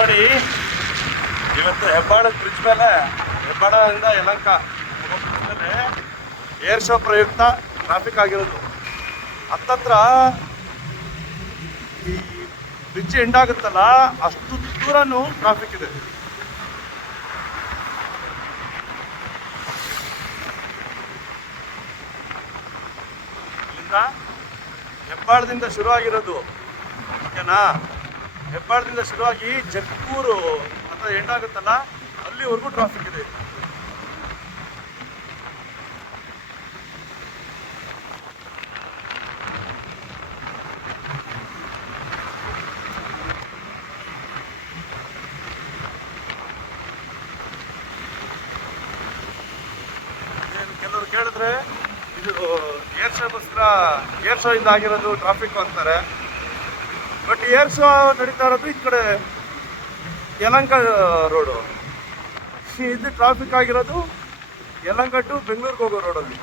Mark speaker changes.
Speaker 1: ನೋಡಿ, ಇವತ್ತು ಹೆಬ್ಬಾಳ ಬ್ರಿಡ್ಜ್ ಮೇಲೆ, ಹೆಬ್ಬಾಳದಿಂದ ಯಲಂಕ ಏರ್ ಶೋ ಪ್ರಯುಕ್ತ ಟ್ರಾಫಿಕ್ ಆಗಿರೋದು. ಹತ್ತತ್ರ ಈ ಬ್ರಿಡ್ಜ್ ಎಂಡ್ ಆಗುತ್ತಲ್ಲ, ಅಷ್ಟು ದೂರನೂ ಟ್ರಾಫಿಕ್ ಇದೆ. ಇಲ್ಲಿಂದ ಹೆಬ್ಬಾಳದಿಂದ ಶುರು ಆಗಿರೋದು ಓಕೆನಾ? ಹೆಬ್ಬಾಳದಿಂದ ಶುರುವಾಗಿ ಜಗ್ಗೂರು ಅಂತ ಎಂಡ್ ಆಗುತ್ತಲ್ಲ, ಅಲ್ಲಿವರೆಗೂ ಟ್ರಾಫಿಕ್ ಇದೆ. ಕೆಲವರು ಕೇಳಿದ್ರೆ, ಇದು ಏರ್ ಶೋಗೋಸ್ಕರ ಏರ್ ಶೋ ಇಂದ ಆಗಿರೋದು ಟ್ರಾಫಿಕ್ ಅಂತಾರೆ. ಬಟ್ ಏರ್ ಶೋ ನಡೀತಾ ಇರೋದು ಈ ಕಡೆ ಯಲಂಕ ರೋಡು ಇದು ಟ್ರಾಫಿಕ್ ಆಗಿರೋದು ಯಲಂಕ ಟು ಬೆಂಗಳೂರಿಗೆ ಹೋಗೋ ರೋಡಲ್ಲಿ